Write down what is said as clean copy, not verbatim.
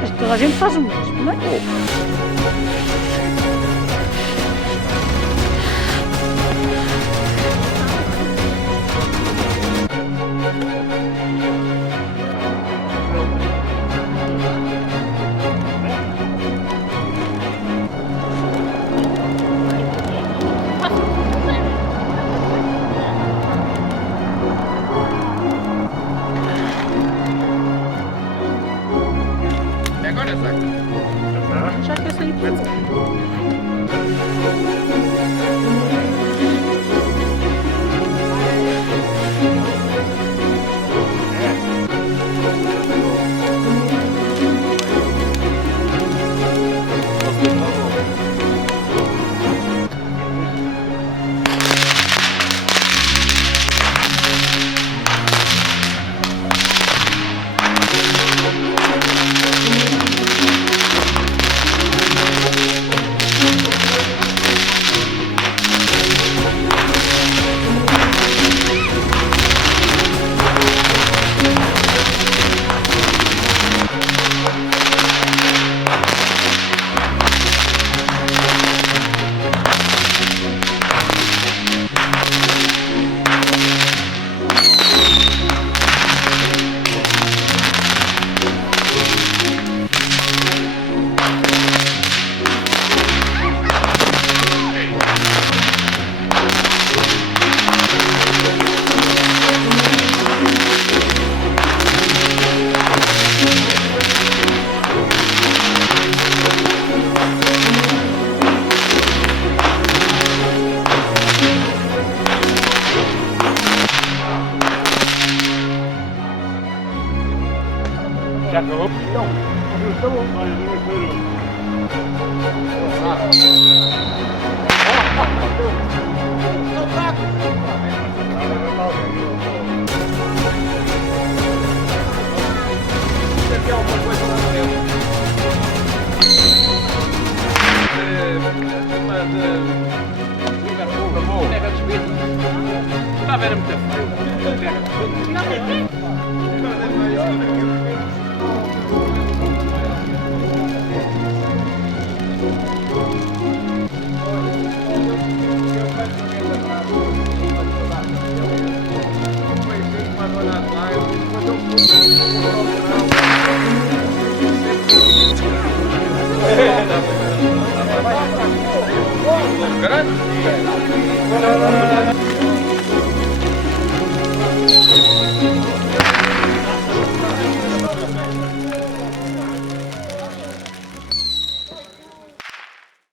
Mas toda a gente faz o mesmo, não é? Agora saca. Já que eu sei Já acabou? Não. Tá bom. Olha, não é sério. Aqui é alguma coisa lá dentro. Terra de espírito. Está a ver a muito frio. Terra de espírito. Caralho!